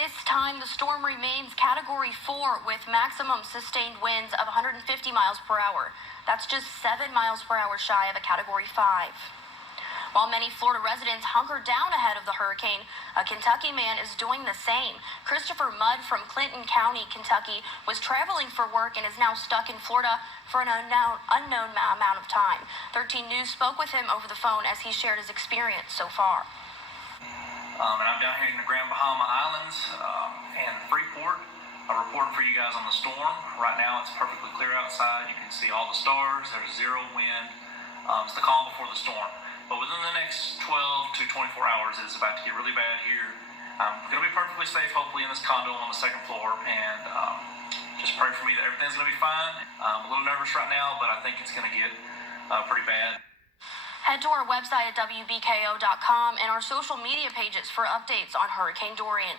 This time, the storm remains Category 4 with maximum sustained winds of 150 miles per hour. That's just 7 miles per hour shy of a Category 5. While many Florida residents hunkered down ahead of the hurricane, a Kentucky man is doing the same. Christopher Mudd from Clinton County, Kentucky, was traveling for work and is now stuck in Florida for an unknown amount of time. 13 News spoke with him over the phone as he shared his experience so far. And I'm down here in the Grand Bahama Islands and Freeport. I'm reporting for you guys on the storm. Right now it's perfectly clear outside. You can see all the stars. There's zero wind. It's the calm before the storm. But within the next 12 to 24 hours, it's about to get really bad here. I'm going to be perfectly safe, hopefully, in this condo on the second floor. And just pray for me that everything's going to be fine. I'm a little nervous right now, but I think it's going to get pretty bad. Head to our website at Wbko.com and our social media pages for updates on Hurricane Dorian.